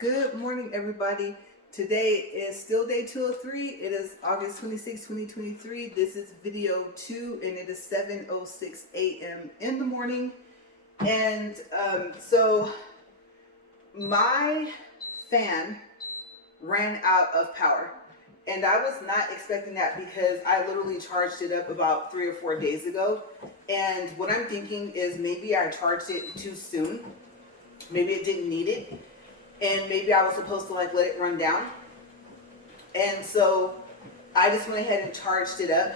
Good morning, everybody. Today is still day 203. It is August 26, 2023. This is video 2, and it is 7:06 a.m. in the morning. And so my fan ran out of power. And I was not expecting that because I literally charged it up about 3 or 4 days ago. And what I'm thinking is maybe I charged it too soon. Maybe it didn't need it. And maybe I was supposed to let it run down. And so I just went ahead and charged it up,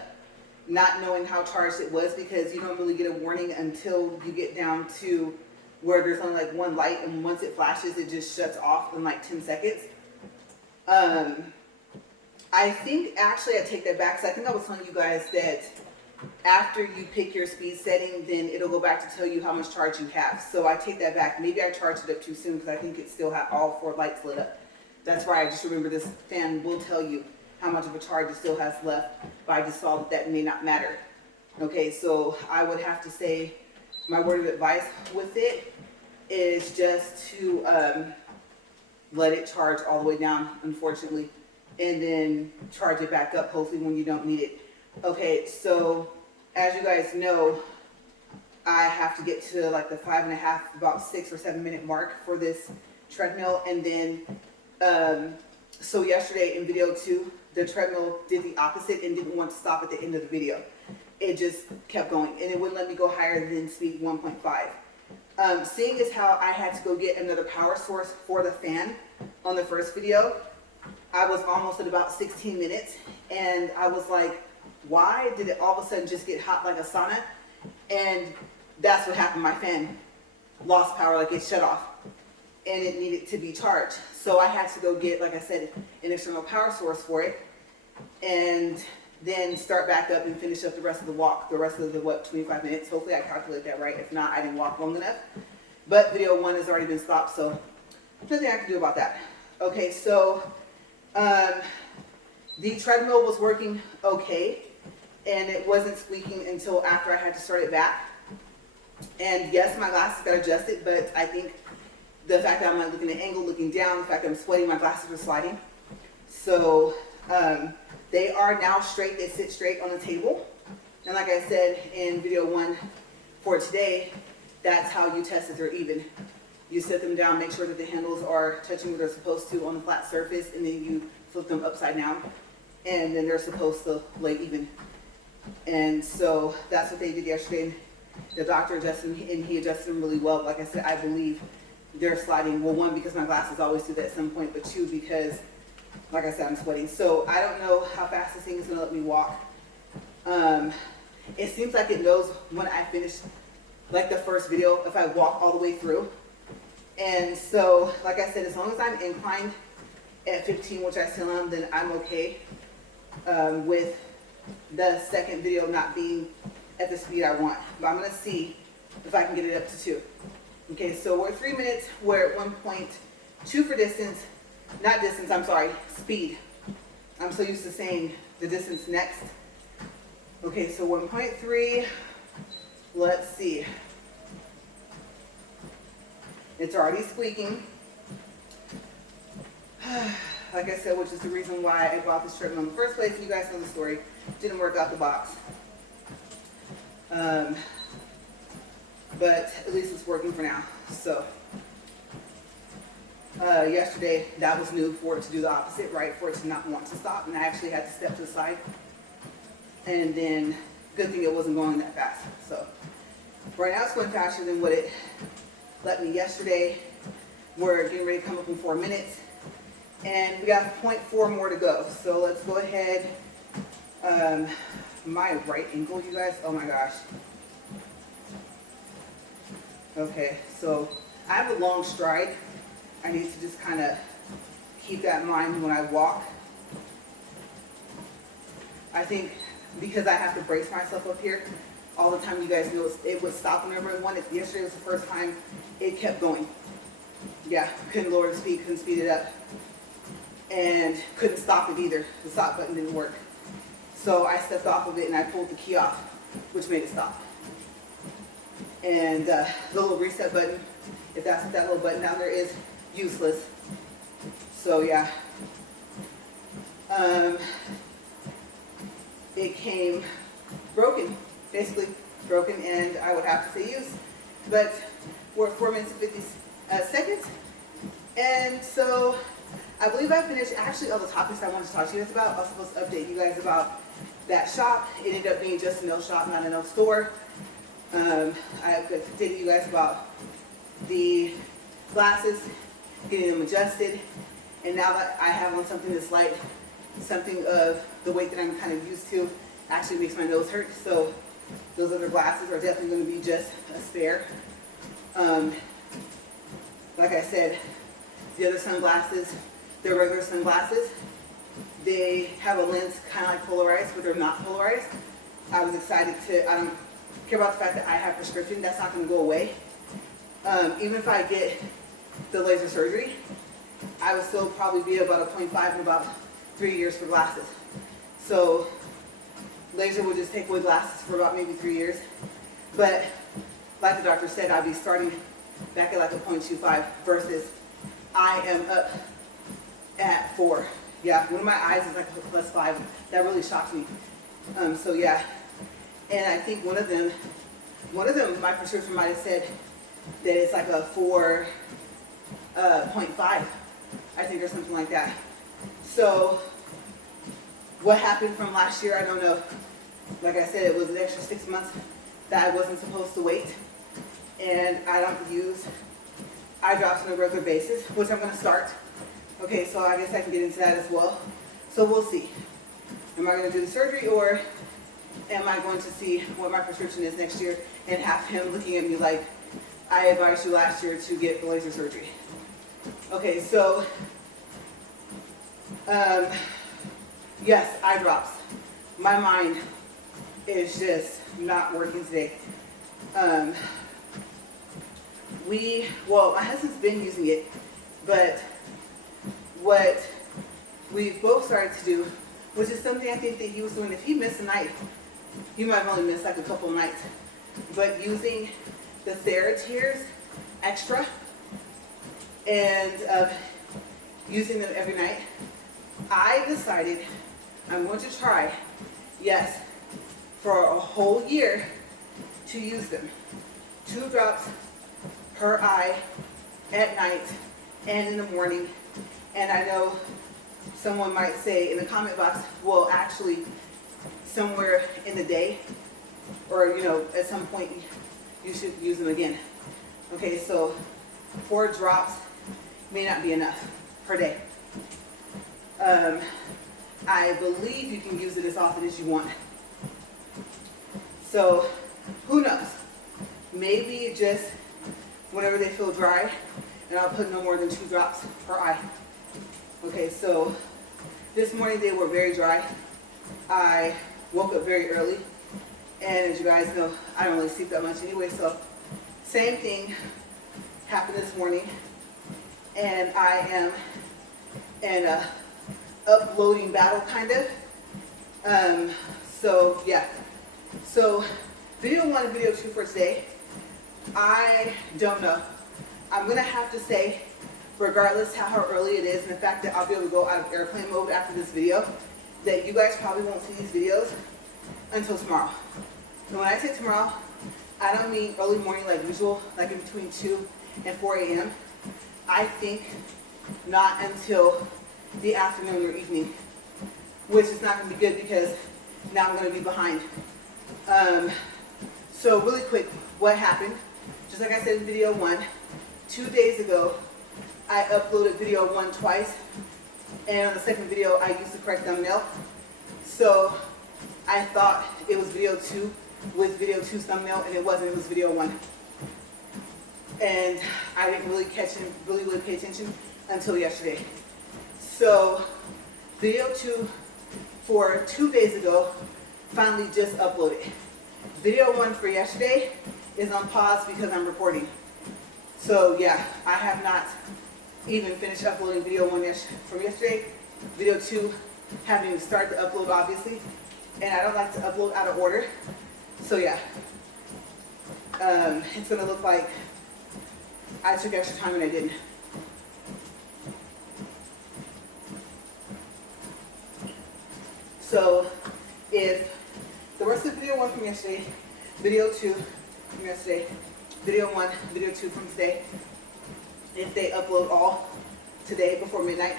not knowing how charged it was, because you don't really get a warning until you get down to where there's only one light, and once it flashes, it just shuts off in 10 seconds. I think actually I take that back, because I think I was telling you guys that after you pick your speed setting, then it'll go back to tell you how much charge you have. So I take that back. Maybe I charged it up too soon, because I think it still had all 4 lights lit up. That's why I just remember this fan will tell you how much of a charge it still has left, but I just saw that may not matter. Okay, so I would have to say my word of advice with it is just to let it charge all the way down, unfortunately, and then charge it back up, hopefully, when you don't need it. Okay, so as you guys know, I have to get to the 5.5, about 6 or 7 minute mark for this treadmill. And then, so yesterday in video 2, the treadmill did the opposite and didn't want to stop at the end of the video. It just kept going, and it wouldn't let me go higher than speed 1.5. Seeing as how I had to go get another power source for the fan on the first video, I was almost at about 16 minutes, and I was like, why did it all of a sudden just get hot like a sauna? And that's what happened. My fan lost power, it shut off, and it needed to be charged. So I had to go get, like I said, an external power source for it, and then start back up and finish up the rest of the walk, the rest of the 25 minutes. Hopefully I calculated that right. If not, I didn't walk long enough. But video 1 has already been stopped, so nothing I can do about that. Okay, so the treadmill was working okay, and it wasn't squeaking until after I had to start it back. And yes, my glasses got adjusted, but I think the fact that I'm not looking at angle, looking down, the fact that I'm sweating, my glasses are sliding. So they are now straight. They sit straight on the table. And like I said in video 1 for today, that's how you test if they're even. You set them down, make sure that the handles are touching where they're supposed to on the flat surface, and then you flip them upside down, and then they're supposed to lay even. And so that's what they did yesterday. The doctor adjusted them, and he adjusted them really well. Like I said, I believe they're sliding. Well, 1, because my glasses always do that at some point, but 2, because, like I said, I'm sweating. So I don't know how fast this thing is going to let me walk. It seems like it knows when I finish, the first video, if I walk all the way through. And so, like I said, as long as I'm inclined at 15, which I still am, then I'm okay with the second video not being at the speed I want. But I'm going to see if I can get it up to 2. Okay, so we're 3 minutes. We're at 1.2 for distance. Not distance, I'm sorry, speed. I'm so used to saying the distance next. Okay, so 1.3. Let's see. It's already squeaking. Like I said, which is the reason why I bought this treadmill in the first place. You guys know the story. Didn't work out the box. But at least it's working for now. So yesterday, that was new for it to do the opposite, right? For it to not want to stop. And I actually had to step to the side. And then, good thing it wasn't going that fast. So right now it's going faster than what it let me yesterday. We're getting ready to come up in 4 minutes. And we got 0.4 more to go. So let's go ahead. My right ankle, you guys, oh my gosh. Okay, so I have a long stride. I need to just kind of keep that in mind when I walk. I think because I have to brace myself up here all the time, you guys know it would stop whenever I wanted. Yesterday was the first time it kept going. Yeah, couldn't lower the speed, couldn't speed it up. And couldn't stop it either. The stop button didn't work. So I stepped off of it and I pulled the key off, which made it stop. And the little reset button, if that's what that little button down there is, useless. So yeah, it came broken, basically broken, and I would have to say used. But we're at 4 minutes and 50 seconds, and so I believe I finished actually all the topics I wanted to talk to you guys about. I was supposed to update you guys about that shop. It ended up being just a nail shop, not a nail store. I updated you guys about the glasses, getting them adjusted, and now that I have on something that's light, something of the weight that I'm kind of used to, actually makes my nose hurt. So those other glasses are definitely going to be just a spare. Like I said, the other sunglasses, they're regular sunglasses. They have a lens kind of like polarized, but they're not polarized. I was excited to, I don't care about the fact that I have prescription. That's not going to go away. Even if I get the laser surgery, I would still probably be about a 0.5 in about 3 years for glasses. So laser would just take away glasses for about maybe 3 years. But like the doctor said, I'd be starting back at like a 0.25 versus I am up at 4. Yeah, one of my eyes is like a +5. That really shocked me. So yeah, and I think one of them, my prescription might have said that it's like a 4.5, I think, or something like that. So what happened from last year, I don't know. Like I said, it was an extra 6 months that I wasn't supposed to wait. And I don't use eye drops on a regular basis, which I'm going to start. Okay, so I guess I can get into that as well. So we'll see. Am I going to do the surgery, or am I going to see what my prescription is next year and have him looking at me like, I advised you last year to get the laser surgery? Okay, so, yes, eye drops. My mind is just not working today. My husband's been using it, but what we've both started to do, which is something I think that he was doing, if he missed a night, he might have only missed like a couple of nights, but using the TheraTears Extra and using them every night, I decided I'm going to try, yes, for a whole year to use them. 2 drops per eye at night and in the morning. And I know someone might say in the comment box, well, actually, somewhere in the day, or, at some point, you should use them again. Okay, so 4 drops may not be enough per day. I believe you can use it as often as you want. So, who knows? Maybe just whenever they feel dry, and I'll put no more than 2 drops per eye. Okay, so this morning they were very dry. I woke up very early, and as you guys know, I don't really sleep that much anyway, so same thing happened this morning, and I am in a uploading battle, kind of. So yeah, so video 1 and video 2 for today, I don't know. I'm gonna have to say, regardless how early it is, and the fact that I'll be able to go out of airplane mode after this video, that you guys probably won't see these videos until tomorrow. And when I say tomorrow, I don't mean early morning like usual, like in between 2 and 4 a.m. I think not until the afternoon or evening, which is not going to be good because now I'm going to be behind. So really quick, what happened? Just like I said in video 1, 2 days ago, I uploaded video 1 twice, and on the second video, I used the correct thumbnail. So I thought it was video 2 with video 2's thumbnail, and it wasn't. It was video 1. And I didn't really really pay attention until yesterday. So video 2 for 2 days ago finally just uploaded. Video 1 for yesterday is on pause because I'm recording. So yeah, I have not even finished uploading video 1 from yesterday. Video 2 haven't even started to upload, obviously, and I don't like to upload out of order. So yeah, it's gonna look like I took extra time and I didn't. 1 from yesterday, video 2 from yesterday, video 1, video 2 from today. If they upload all today before midnight,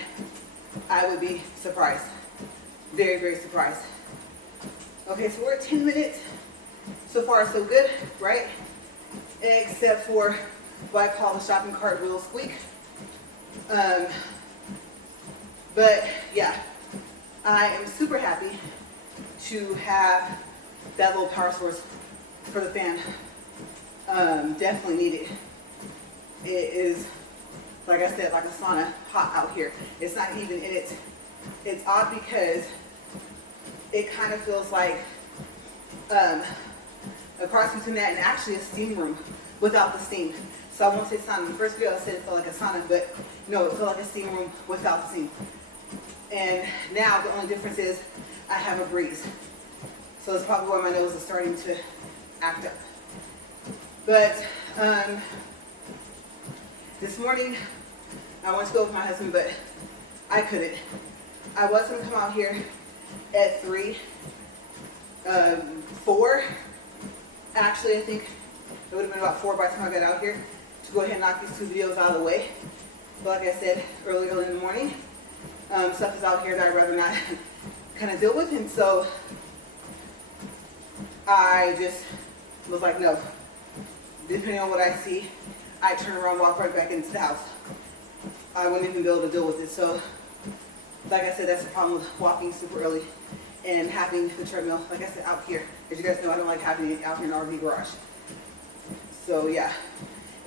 I would be surprised. Very, very surprised. Okay, so we're at 10 minutes. So far, so good, right? Except for what I call the shopping cart wheel squeak. But yeah, I am super happy to have that little power source for the fan. Definitely needed. It is, like I said, like a sauna hot out here. It's not even in it. It's odd because it kind of feels like a cross between that and actually a steam room without the steam. So I won't say sauna. In the first video I said it felt like a sauna, but no, it felt like a steam room without the steam. And now the only difference is I have a breeze. So it's probably why my nose is starting to act up. But this morning I went to go with my husband, but I couldn't. I was going to come out here at 3, 4. Actually, I think it would have been about 4 by the time I got out here to go ahead and knock these 2 videos out of the way. But like I said, early in the morning, stuff is out here that I'd rather not kind of deal with. And so I just was like, no. Depending on what I see, I turn around, walk right back into the house. I wouldn't even be able to deal with it. So, like I said, that's the problem with walking super early and having the treadmill, like I said, out here. As you guys know, I don't like having it out here in the RV garage. So, yeah.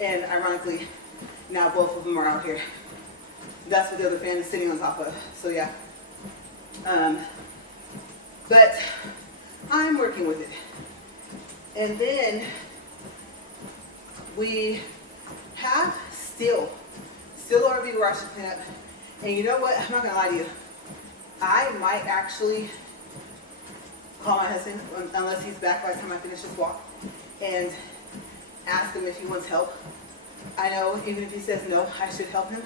And ironically, now both of them are out here. That's what the other fan is sitting on top of. So, yeah. But I'm working with it. And then we have still RV garage to clean up. And you know what? I'm not going to lie to you. I might actually call my husband, unless he's back by the time I finish this walk, and ask him if he wants help. I know even if he says no, I should help him.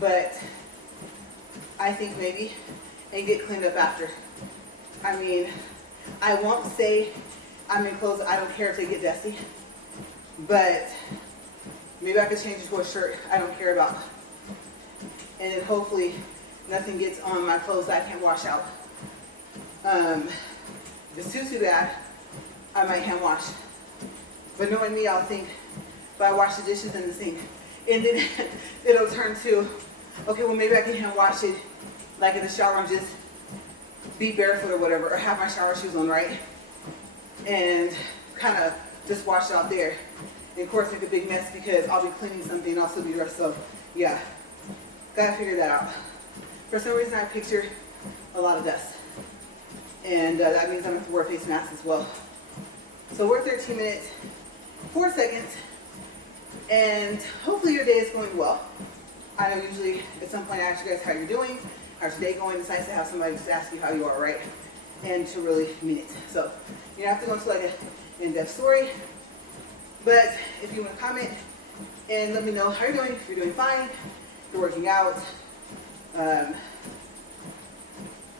But I think maybe, and get cleaned up after. I mean, I won't say I'm in clothes, I don't care if they get dusty. But maybe I could change it to a shirt I don't care about. And then hopefully nothing gets on my clothes that I can't wash out. If it's too bad, I might hand wash. But knowing me, I'll think, if I wash the dishes in the sink, and then it'll turn to, okay, well maybe I can hand wash it like in the shower and just be barefoot or whatever, or have my shower shoes on, right? And kind of just wash it out there. And of course make a big mess because I'll be cleaning something and I'll still be dressed. So yeah, gotta figure that out. For some reason I picture a lot of dust. And that means I'm gonna have to wear a face mask as well. So we're 13 minutes, 4 seconds, and hopefully your day is going well. I know usually at some point I ask you guys how you're doing, how's your day going. It's nice to have somebody just ask you how you are, right? And to really mean it. So you don't have to go into like an in-depth story, but if you want to comment and let me know how you're doing, if you're doing fine, if you're working out,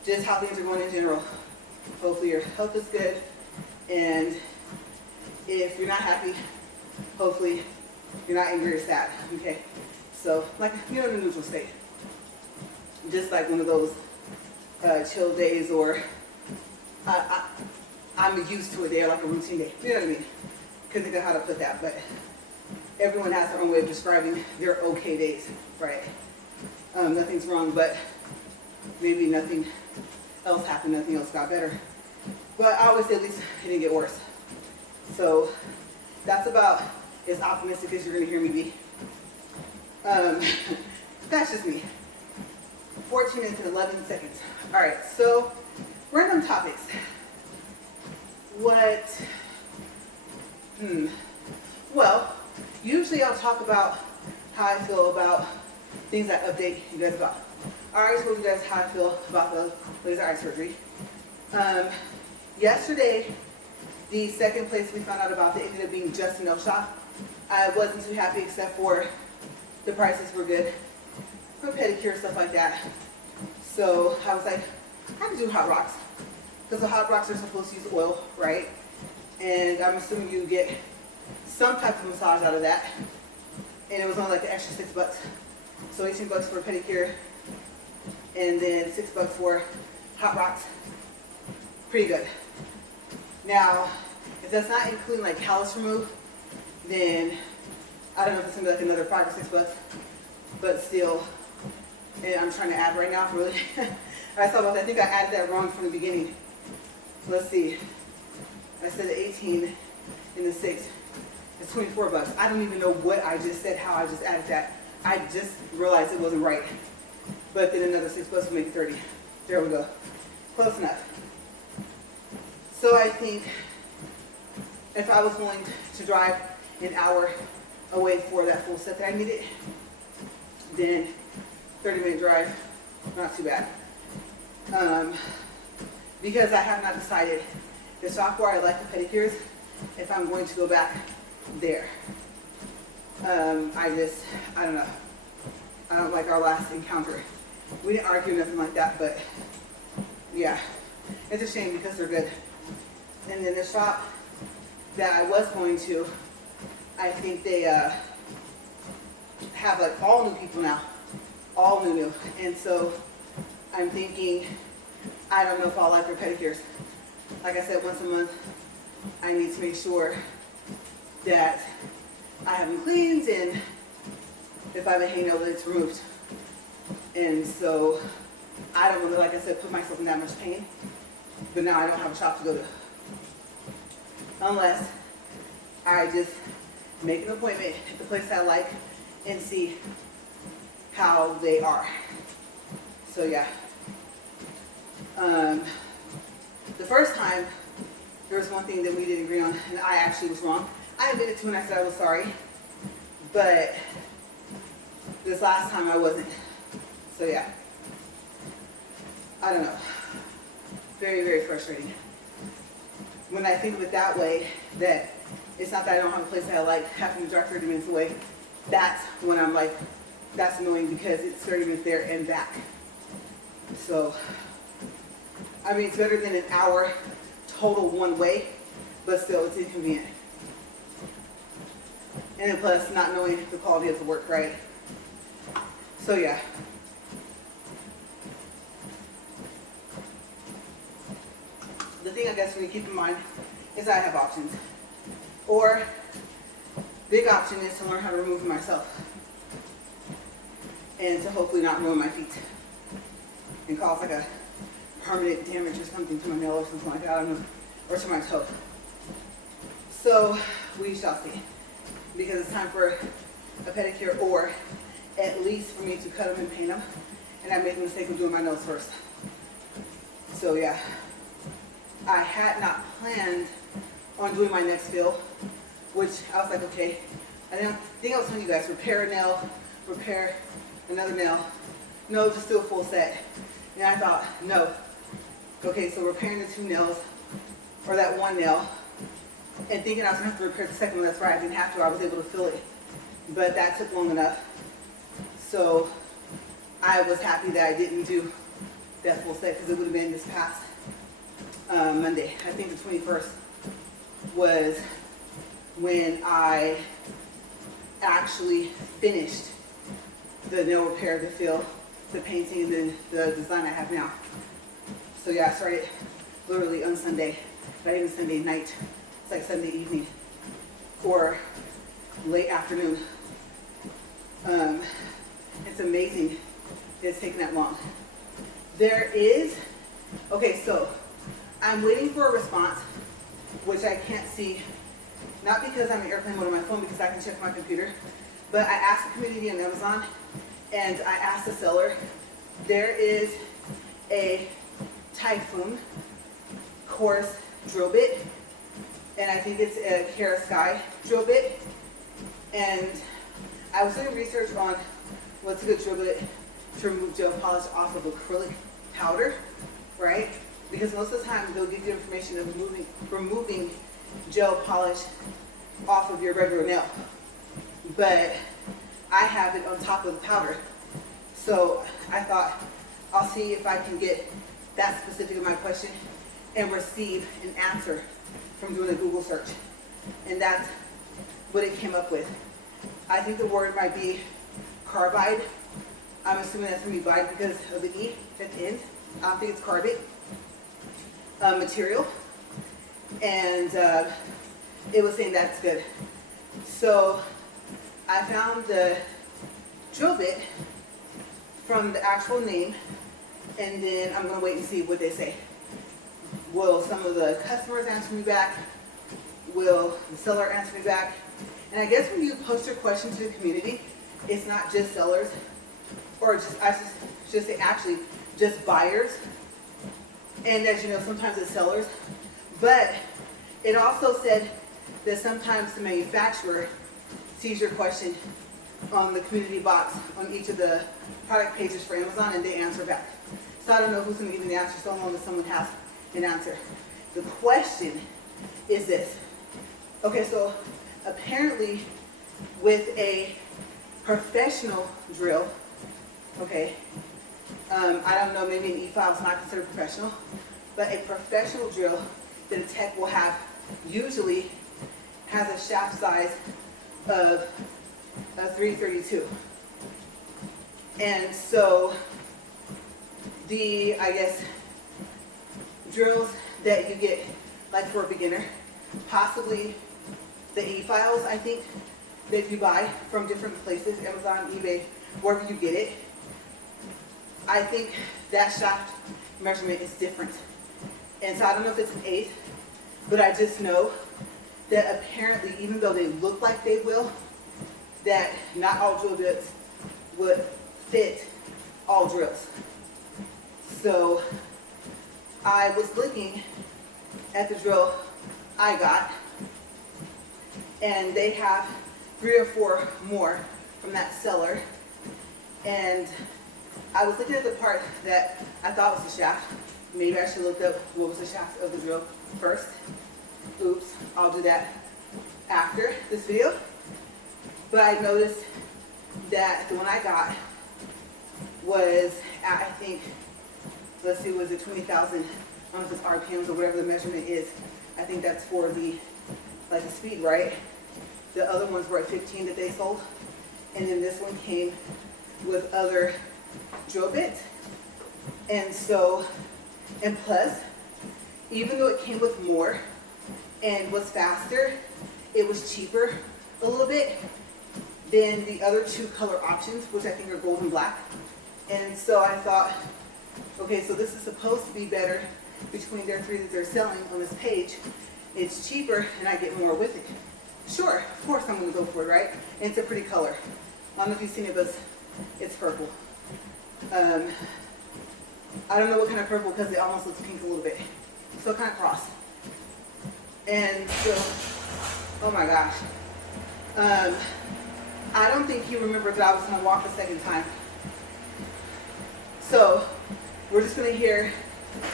just how things are going in general. Hopefully your health is good, and if you're not happy, hopefully you're not angry or sad, okay? So, like, you're in a neutral state. Just like one of those chill days, or I'm used to a day, or like a routine day. You know what I mean? Couldn't think of how to put that, but everyone has their own way of describing their okay days, right? Nothing's wrong, but maybe nothing else happened, nothing else got better. But I always say at least it didn't get worse. So that's about as optimistic as you're going to hear me be. That's just me. 14 minutes and 11 seconds. All right, so random topics. Well, usually I'll talk about how I feel about things I update you guys about. I already told you guys how I feel about the laser eye surgery. Yesterday, the second place we found out about that ended up being just a nail shop. I wasn't too happy except for the prices were good for pedicure, stuff like that. So I was like, I can do hot rocks. Because the hot rocks are supposed to use oil, right? and I'm assuming you get some type of massage out of that. And it was only like an extra $6. So $18 for a pedicure, and then $6 for hot rocks. Pretty good. Now, if that's not including like callus remove, then I don't know if it's gonna be like another $5 or $6, but still, and I'm trying to add right now, really. I thought about that. I think I added that wrong from the beginning. So let's see. I said the 18 and the 6. It's $24. I don't even know what I just said, how I just added that. I just realized it wasn't right. But then another $6 will make it 30. There we go. Close enough. So I think if I was willing to drive an hour away for that full set that I needed, then 30-minute drive, not too bad. Because I have not decided the shop where I like the pedicures, if I'm going to go back there. I don't know. I don't like our last encounter. We didn't argue, nothing like that, but yeah, it's a shame because they're good. And then the shop that I was going to, I think they have like all new people now, all new. And so I'm thinking, I don't know if I'll like their pedicures. Like I said, once a month, I need to make sure that I have them cleaned and if I have a hangnail, that it's removed. And so I don't want to, like I said, put myself in that much pain. But now I don't have a shop to go to. Unless I just make an appointment at the place I like and see how they are. So yeah. The first time, there was one thing that we didn't agree on, and I actually was wrong. I admitted to it and I said I was sorry. But this last time I wasn't. So yeah. I don't know. Very, very frustrating. When I think of it that way, that it's not that I don't have a place that I like, having to drive 30 minutes away, that's when I'm like, that's annoying because it's 30 minutes there and back. So, I mean, it's better than an hour total one way, but still, it's inconvenient. And then plus, not knowing the quality of the work, right? So yeah. The thing I guess we need to keep in mind is I have options. Or, big option is to learn how to remove them myself. And to hopefully not ruin my feet. And cause like a permanent damage or something to my nail or something like that, I don't know. Or to my toe. So, we shall see. Because it's time for a pedicure, or at least for me to cut them and paint them. And I made the mistake of doing my nails first. So yeah. I had not planned on doing my next fill, which I was like, okay. I think I was telling you guys, repair a nail, repair another nail. No, just do a full set. And I thought, no. Okay, so repairing the 2 nails, or that 1 nail, and thinking I was going to have to repair the second one. That's right, I didn't have to. I was able to fill it. But that took long enough. So I was happy that I didn't do that full set because it would have been this past Monday. I think the 21st was when I actually finished the nail repair, the fill, the painting, and then the design I have now. So yeah, I started literally on Sunday, not even Sunday night. It's like Sunday evening or late afternoon. It's amazing it's taken that long. Okay, so I'm waiting for a response, which I can't see, not because I'm in airplane mode on my phone, because I can check my computer, but I asked the community on Amazon, and I asked the seller, there is a Typhoon coarse drill bit, and I think it's a Kara Sky drill bit, and I was doing research on what's a good drill bit to remove gel polish off of acrylic powder, right? Because most of the time they'll give you information of removing gel polish off of your regular nail. But I have it on top of the powder. So I thought I'll see if I can get that specific of my question and receive an answer from doing a Google search. And that's what it came up with. I think the word might be carbide. I'm assuming that's going to be bide because of the E at the end. I don't think it's carbide material. And it was saying that's good. So I found the drill bit from the actual name, and then I'm going to wait and see what they say. Will some of the customers answer me back? Will the seller answer me back? And I guess when you post your question to the community, it's not just sellers, or I should say actually just buyers. And as you know, sometimes it's sellers. But it also said that sometimes the manufacturer sees your question on the community box on each of the product pages for Amazon, and they answer back. So I don't know who's going to give me the answer so long as someone has an answer. The question is this. Okay, so apparently with a professional drill, okay, I don't know, maybe an E-file is not considered professional, but a professional drill that a tech will have usually has a shaft size of a 332. And so the, I guess, drills that you get, like for a beginner, possibly the E-files, I think, that you buy from different places, Amazon, eBay, wherever you get it, I think that shaft measurement is different. And so I don't know if it's an eighth, but I just know that apparently, even though they look like they will, that not all drill bits would fit all drills. So I was looking at the drill I got, and they have 3 or 4 more from that seller. And I was looking at the part that I thought was the shaft. Maybe I should look up what was the shaft of the drill first. Oops, I'll do that after this video. But I noticed that the one I got was at, I think, let's see, was it 20,000? I don't know if it's RPMs or whatever the measurement is. I think that's for the, like the speed, right? The other ones were at 15 that they sold. And then this one came with other drill bits. And so, and plus, even though it came with more and was faster, it was cheaper a little bit than the other 2 color options, which I think are gold and black. And so I thought, okay, so this is supposed to be better between their 3 that they're selling on this page. It's cheaper and I get more with it. Sure, of course I'm going to go for it, right? And it's a pretty color. I don't know if you've seen it, but it's purple. I don't know what kind of purple because it almost looks pink a little bit. So kind of cross. And so, oh my gosh. I don't think he remembered that I was going to walk the second time. So we're just going to hear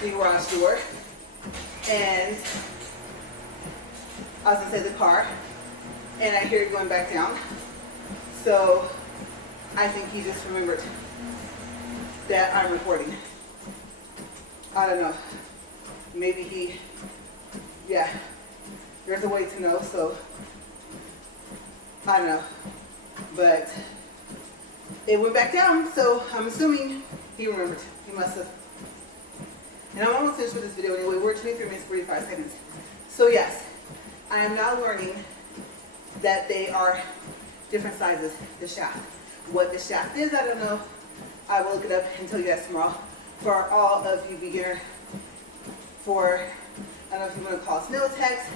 the garage door, and I was going to say the car, and I hear it going back down. So I think he just remembered that I'm recording. I don't know. Maybe he, yeah, there's a way to know, so I don't know. But it went back down, so I'm assuming he remembered. He must have. And I'm almost finished with this video anyway. We're at 23 minutes, 45 seconds. So yes, I am now learning that they are different sizes, the shaft. What the shaft is, I don't know. I will look it up and tell you guys tomorrow. For all of you beginner, for, I don't know if you want to call us middle techs,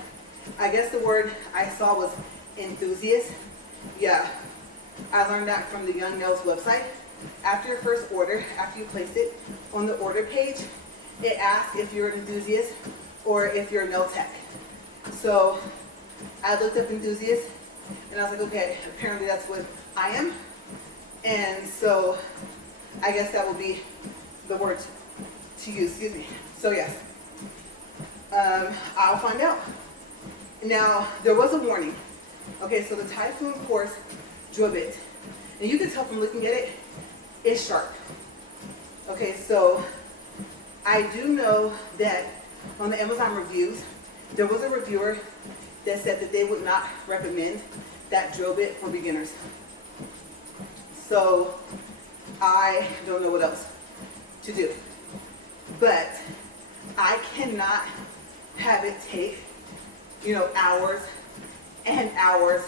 I guess the word I saw was enthusiast. Yeah, I learned that from the Young Nails website. After your first order, after you place it on the order page, it asks if you're an enthusiast or if you're a nail tech. So I looked up enthusiast and I was like, okay, apparently that's what I am. And so I guess that will be the word to use, excuse me. So yes, I'll find out. Now, there was a warning. Okay, so the Typhoon Course drill bit, and you can tell from looking at it, it's sharp. Okay, so I do know that on the Amazon reviews, there was a reviewer that said that they would not recommend that drill bit for beginners. So I don't know what else to do. But I cannot have it take, hours and hours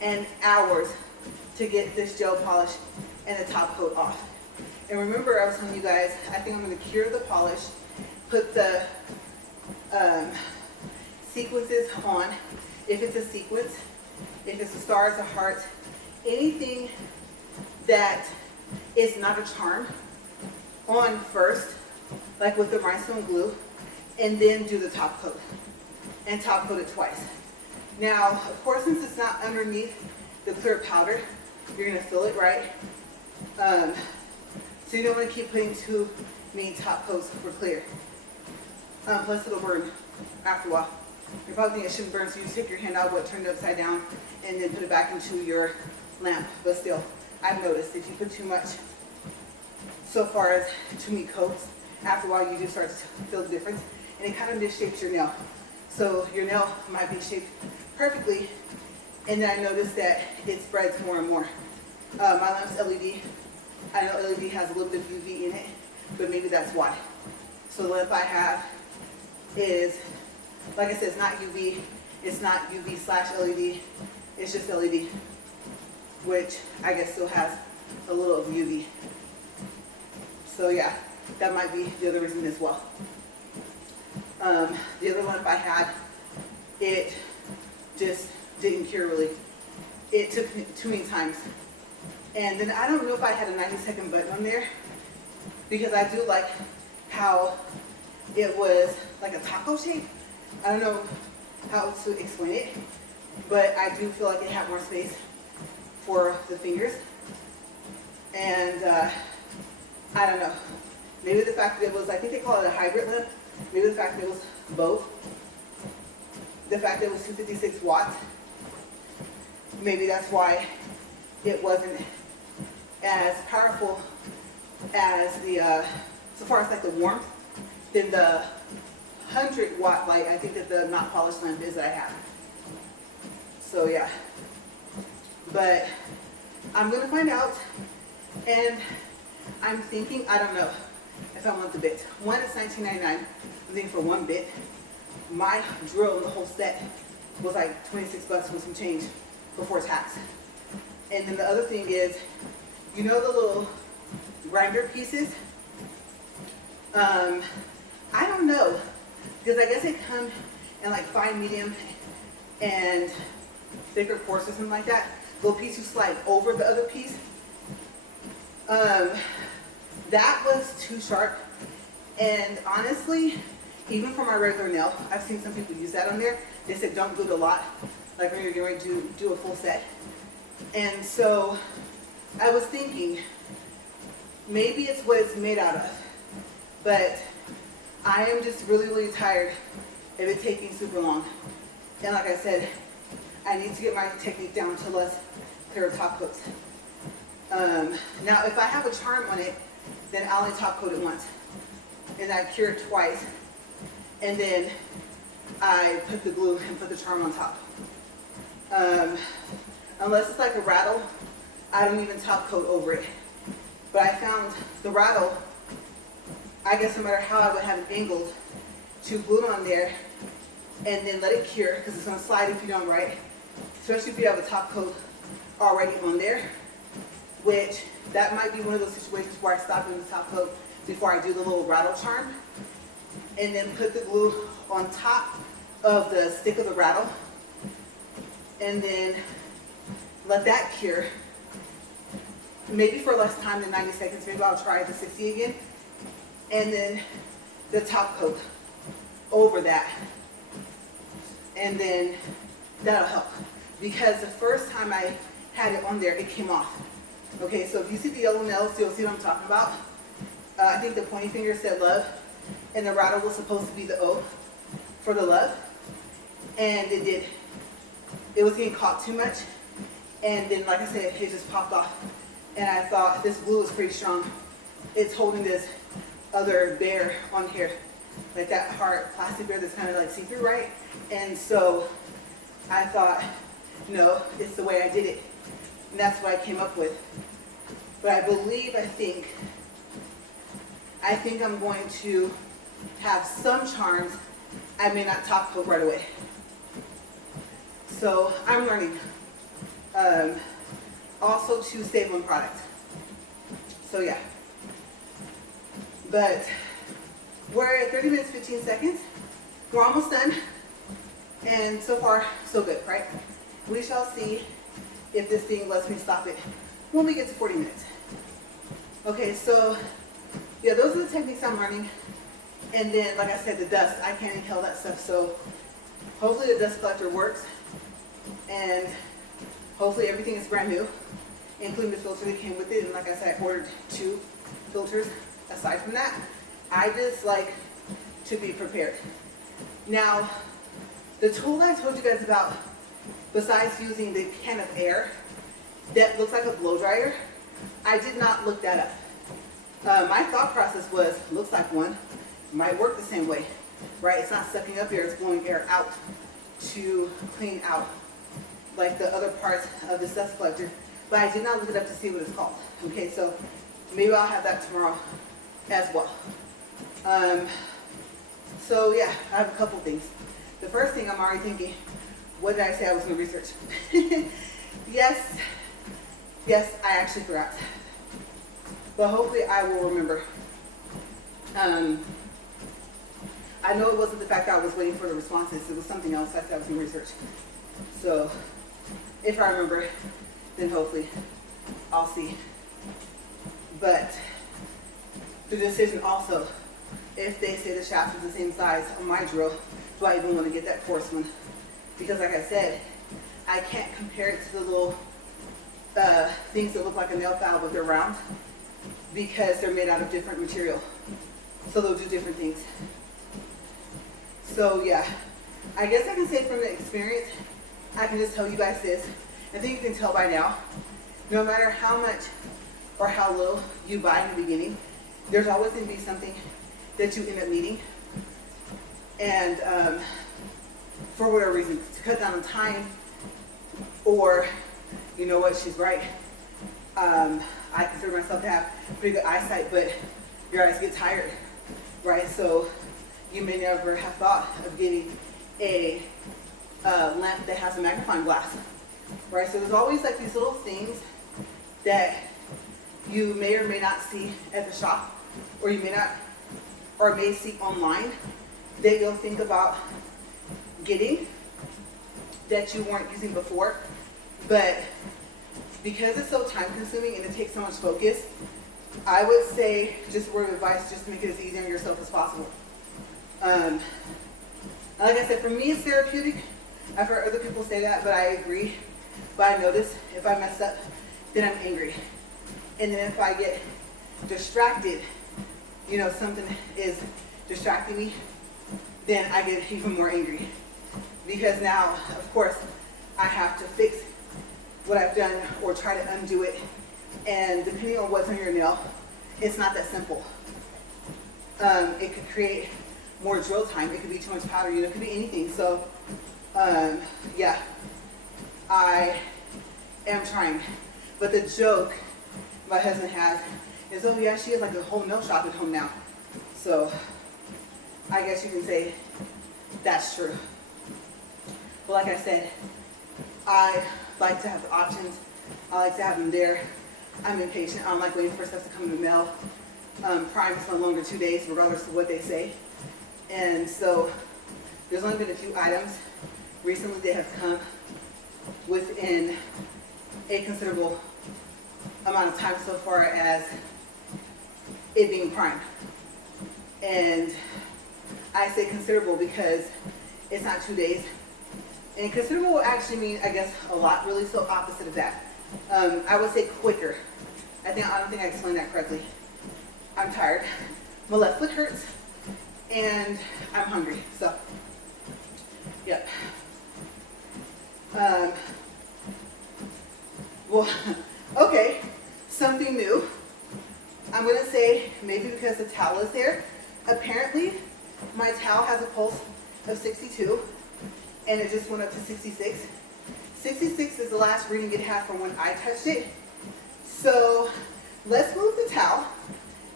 and hours to get this gel polish and the top coat off. And remember, I was telling you guys, I think I'm going to cure the polish, put the sequences on, if it's a sequence, if it's a star, it's a heart, anything that is not a charm on first, like with the rhinestone glue, and then do the top coat, and top coat it twice. Now, of course, since it's not underneath the clear powder, you're going to fill it right. So you don't want to keep putting too many top coats for clear. Plus it'll burn after a while. You're probably thinking it shouldn't burn, so you just take your hand out, turn it upside down, and then put it back into your lamp. But still, I've noticed if you put too much, so far as too many coats, after a while you just start to feel the difference, and it kind of misshapes your nail. So your nail might be shaped perfectly, and then I noticed that it spreads more and more. My lamp's LED. I know LED has a little bit of UV in it, but maybe that's why. So the lamp I have is, like I said, it's not UV. It's not UV/LED. It's just LED, which I guess still has a little of UV. So yeah, that might be the other reason as well. The other lamp I had, it just didn't cure really. It took me too many times. And then I don't know if I had a 90-second button on there, because I do like how it was like a taco shape. I don't know how to explain it, but I do feel like it had more space for the fingers. And I don't know. Maybe the fact that it was, I think they call it a hybrid lamp. Maybe the fact that it was both. The fact that it was 256 watts. Maybe that's why it wasn't as powerful as the, so far as like the warmth, than the 100-watt light I think that the not polished lamp is that I have. So yeah. But I'm going to find out, and I'm thinking, I don't know if I want the bit. One is $19.99. I'm thinking for one bit. My drill in the whole set was like 26 bucks with some change before tax. And then the other thing is, the little grinder pieces? I don't know, because I guess they come in like fine, medium, and thicker coarse or something like that. Little piece you slide over the other piece. That was too sharp, and honestly, even for my regular nail, I've seen some people use that on there. They said don't do it a lot, like when you're getting ready to do a full set. And so I was thinking, maybe it's what it's made out of, but I am just really, really tired of it taking super long. And like I said, I need to get my technique down to less clear top coats. Now, if I have a charm on it, then I'll only top coat it once, and I cure it twice, and then I put the glue and put the charm on top. Unless it's like a rattle, I don't even top coat over it. But I found the rattle, I guess no matter how I would have it angled, to glue it on there and then let it cure, because it's going to slide if you don't, right? Especially if you have a top coat already on there, which that might be one of those situations where I stop doing the top coat before I do the little rattle charm, and then put the glue on top of the stick of the rattle, and then let that cure, maybe for less time than 90 seconds. Maybe I'll try the 60 again, and then the top coat over that, and then that'll help, because the first time I had it on there, it came off. Okay, so if you see the yellow nails, you'll see what I'm talking about. I think the pointy finger said love, and the rattle was supposed to be the O for the love, and it did. It was getting caught too much, and then, like I said, it just popped off. And I thought this glue is pretty strong. It's holding this other bear on here. like that hard plastic bear that's kind of like see-through, right? And so I thought, no, it's the way I did it. And that's what I came up with. But I think I'm going to have some charms I may not top coat right away. So I'm learning. Also to save on product. So yeah. But we're at 30 minutes, 15 seconds. We're almost done. And so far, so good, right? We shall see if this thing lets me stop it when we get to 40 minutes. Okay, so yeah, those are the techniques I'm learning. And then, like I said, the dust, I can't inhale that stuff. So hopefully the dust collector works. And hopefully everything is brand new, including the filter that came with it. And like I said, I ordered 2 filters. Aside from that, I just like to be prepared. Now, the tool I told you guys about, besides using the can of air that looks like a blow dryer, I did not look that up. My thought process was, looks like one, might work the same way, right? It's not sucking up air, it's blowing air out to clean out like the other parts of the dust collector. But I did not look it up to see what it's called. Okay, so maybe I'll have that tomorrow as well. So yeah, I have a couple things. The first thing I'm already thinking, what did I say I was going to research? Yes, I actually forgot. But hopefully I will remember. I know it wasn't the fact that I was waiting for the responses. It was something else I said I was going to research. So if I remember, then hopefully I'll see. But the decision also, if they say the shaft is the same size on my drill, do I even want to get that coarse one? Because like I said, I can't compare it to the little things that look like a nail file but they're round, because they're made out of different material. So they'll do different things. So yeah, I guess I can say from the experience, I can just tell you guys this. I think you can tell by now, no matter how much or how little you buy in the beginning, there's always going to be something that you end up needing. And for whatever reason, to cut down on time, or, you know what, she's right. I consider myself to have pretty good eyesight, but your eyes get tired, right? So you may never have thought of getting a lamp that has a magnifying glass, right? So there's always like these little things that you may or may not see at the shop, or you may not, or may see online, that you'll think about getting that you weren't using before. But because it's so time consuming and it takes so much focus, I would say, just a word of advice, just to make it as easy on yourself as possible. Like I said, for me it's therapeutic. I've heard other people say that, but I agree. But I notice if I mess up, then I'm angry. And then if I get distracted, you know, something is distracting me, then I get even more angry. Because now, of course, I have to fix what I've done or try to undo it. And depending on what's on your nail, it's not that simple. It could create more drill time. It could be too much powder, you know, it could be anything. So, yeah, I am trying. But the joke my husband has is, oh yeah, she has like a whole nail shop at home now. So, I guess you can say that's true. But like I said, I like to have the options. I like to have them there. I'm impatient. I don't like waiting for stuff to come in the mail. Prime is no longer 2 days, regardless of what they say. And so there's only been a few items recently that have come within a considerable amount of time so far as it being prime. And I say considerable because it's not 2 days. And considerable will actually mean, I guess, a lot, really, so opposite of that. I would say quicker. I don't think I explained that correctly. I'm tired. My left foot hurts, and I'm hungry. So, yep. Well, okay, something new. I'm gonna say maybe because the towel is there. Apparently, My towel has a pulse of 62, and it just went up to 66. 66 is the last reading it had from when I touched it. So let's move the towel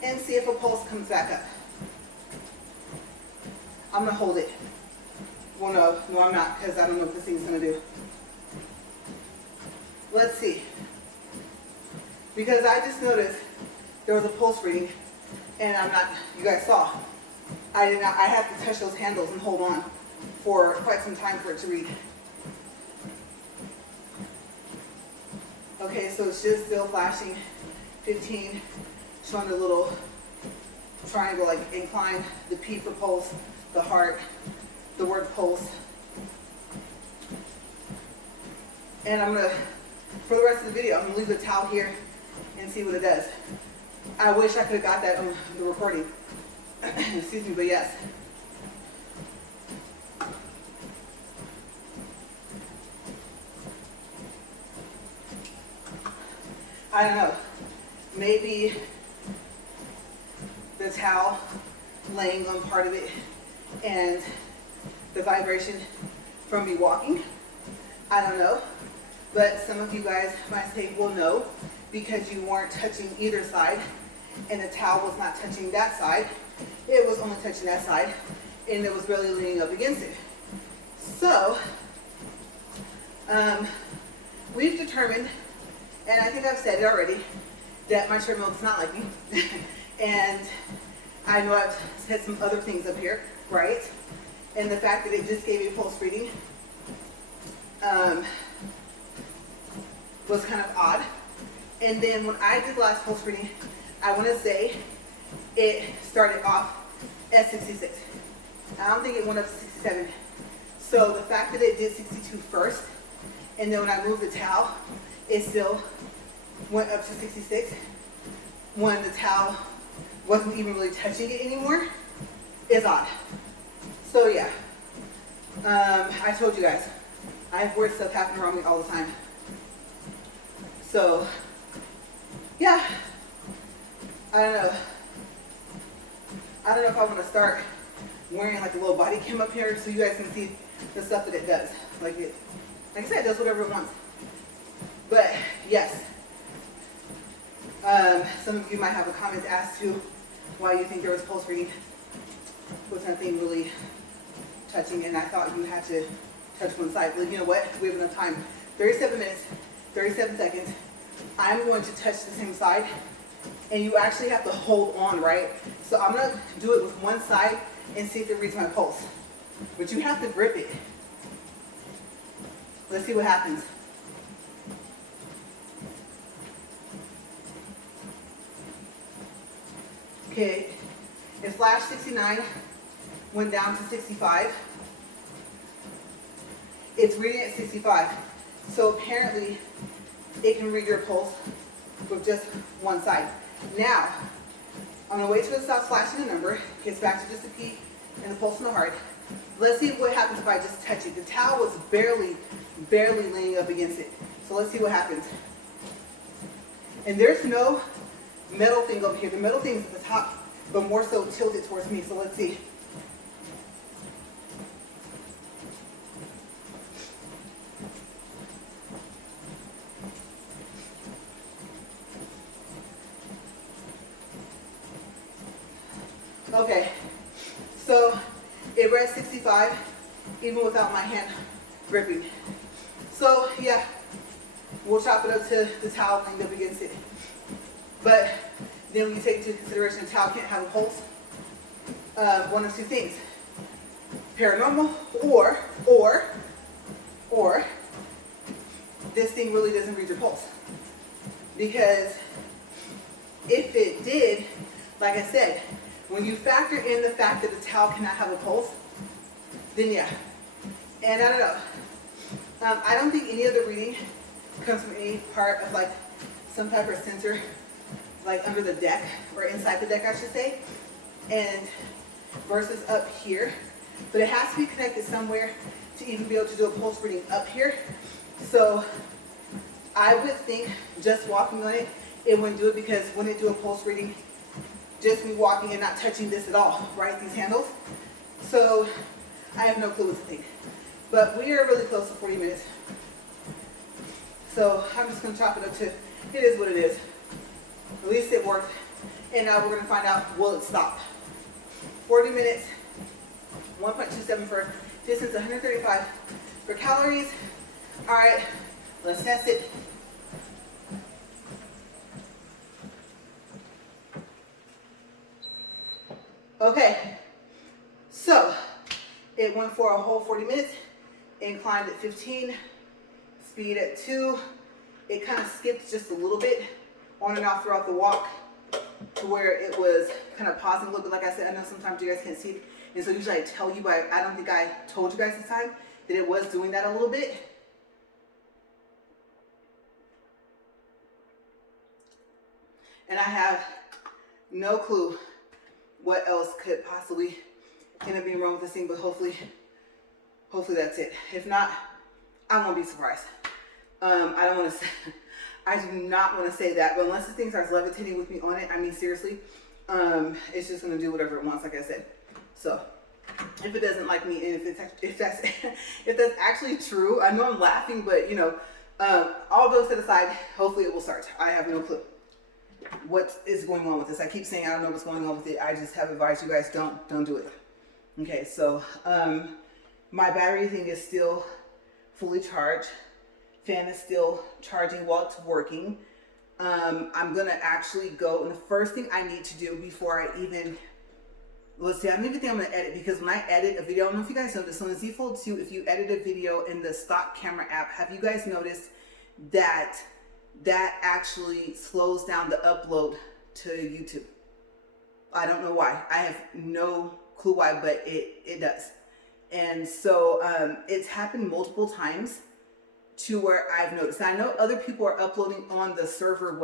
and see if a pulse comes back up. I'm gonna hold it. Well, no, I'm not, because I don't know what this thing's gonna do. Let's see. Because I just noticed there was a pulse reading, and you guys saw, I had to touch those handles and hold on for quite some time for it to read. Okay, so it's just still flashing 15, showing the little triangle, like incline, the P for pulse, the heart, the word pulse. And for the rest of the video, I'm gonna leave the towel here and see what it does. I wish I could have got that on the recording. Excuse me, but yes. I don't know. Maybe the towel laying on part of it and the vibration from me walking. I don't know. But some of you guys might say, well, no, because you weren't touching either side and the towel was not touching that side. It was only touching that side and it was barely leaning up against it. So, we've determined, and I think I've said it already, that my treadmill does not like me. And I know I've said some other things up here, right? And the fact that it just gave a pulse reading was kind of odd. And then when I did the last pulse reading, I want to say it started off at 66. I don't think it went up to 67. So the fact that it did 62 first, and then when I moved the towel, it still went up to 66 when the towel wasn't even really touching it anymore, is odd. So yeah, I told you guys, I have weird stuff happening around me all the time. So yeah, I don't know. I don't know if I want to start wearing like a little body cam up here so you guys can see the stuff that it does. Like I said, it does whatever it wants. But yes, some of you might have a comment as to why you think there was pulse reading with nothing really touching, and I thought you had to touch one side. But you know what? We have enough time. 37 minutes, 37 seconds. I'm going to touch the same side, and you actually have to hold on, right? So I'm going to do it with one side and see if it reads my pulse. But you have to grip it. Let's see what happens. Okay, it flashed 69, went down to 65. It's reading at 65. So apparently it can read your pulse with just one side. Now, I'm gonna wait till it stops flashing the number, gets back to just a P and the pulse in the heart. Let's see what happens if I just touch it. The towel was barely leaning up against it. So let's see what happens. And there's no metal thing over here. The metal thing is at the top, but more so tilted towards me. So let's see. Okay, so it read 65 even without my hand gripping. So yeah, we'll chop it up to the towel leaned up against it. But then when you take into consideration the towel can't have a pulse, one of two things: paranormal, or this thing really doesn't read your pulse. Because if it did, like I said, when you factor in the fact that the towel cannot have a pulse, then yeah. And I don't know. I don't think any of the reading comes from any part of like some type of sensor, like under the deck or inside the deck, I should say, and versus up here. But it has to be connected somewhere to even be able to do a pulse reading up here. So I would think just walking on it, it wouldn't do it, because when it do a pulse reading, just me walking and not touching this at all, right, these handles, So I have no clue what to think. But we are really close to 40 minutes. So I'm just gonna chop it up to, it is what it is. At least it worked. And now we're gonna find out, will it stop? 40 minutes, 1.27 for distance, 135 for calories. All right, let's test it. Okay, so it went for a whole 40 minutes, inclined at 15, speed at 2. It kind of skipped just a little bit on and off throughout the walk to where it was kind of pausing a little bit. Like I said, I know sometimes you guys can't see it, and so usually I tell you, but I don't think I told you guys this time that it was doing that a little bit. And I have no clue what else could possibly end up being wrong with this thing, but hopefully that's it. If not, I won't be surprised. I don't want to say, I do not want to say that, but unless this thing starts levitating with me on it, I mean, seriously, it's just going to do whatever it wants, like I said. So if it doesn't like me, and if that's actually true, I know I'm laughing, but you know, all those set aside, hopefully it will start. I have no clue what is going on with this. I keep saying I don't know what's going on with it. I just have advised you guys don't do it. Okay, so my battery thing is still fully charged. Fan is still charging while it's working. I'm gonna actually go, and the first thing I need to do before I even, let's see, I don't even think I'm gonna edit, because when I edit a video, I don't know if you guys know this, on the Z Fold 2, if you edit a video in the stock camera app, have you guys noticed that actually slows down the upload to YouTube? I don't know why. I have no clue why, but it does. And so it's happened multiple times to where I've noticed. Now, I know other people are uploading on the server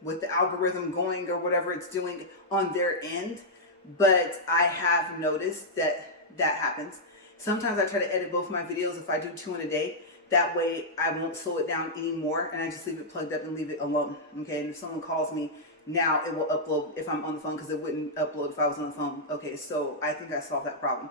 with the algorithm going or whatever it's doing on their end, but I have noticed that happens. Sometimes I try to edit both my videos if I do 2 in a day. That way I won't slow it down anymore, and I just leave it plugged up and leave it alone. Okay, and if someone calls me, now it will upload if I'm on the phone, because it wouldn't upload if I was on the phone. Okay, so I think I solved that problem.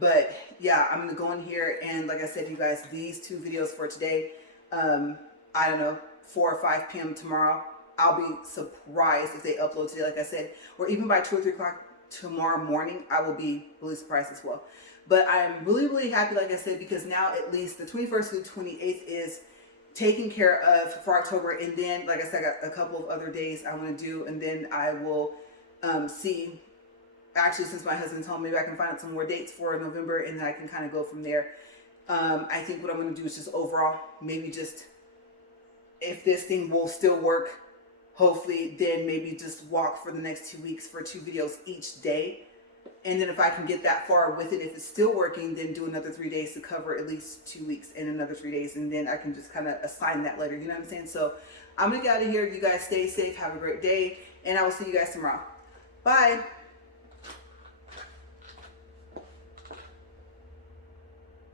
But yeah, I'm gonna go in here, and like I said, you guys, these 2 videos for today, I don't know, 4 or 5 p.m. tomorrow, I'll be surprised if they upload today, like I said, or even by 2 or 3 o'clock tomorrow morning, I will be really surprised as well. But I'm really, really happy, like I said, because now at least the 21st through 28th is taken care of for October. And then, like I said, I got a couple of other days I want to do. And then I will see, actually, since my husband's home, maybe I can find out some more dates for November, and then I can kind of go from there. I think what I'm going to do is just overall, maybe just, if this thing will still work, hopefully, then maybe just walk for the next 2 weeks for 2 videos each day. And then if I can get that far with it, if it's still working, then do another 3 days to cover at least 2 weeks and another 3 days. And then I can just kind of assign that later. You know what I'm saying? So I'm going to get out of here. You guys stay safe. Have a great day. And I will see you guys tomorrow. Bye.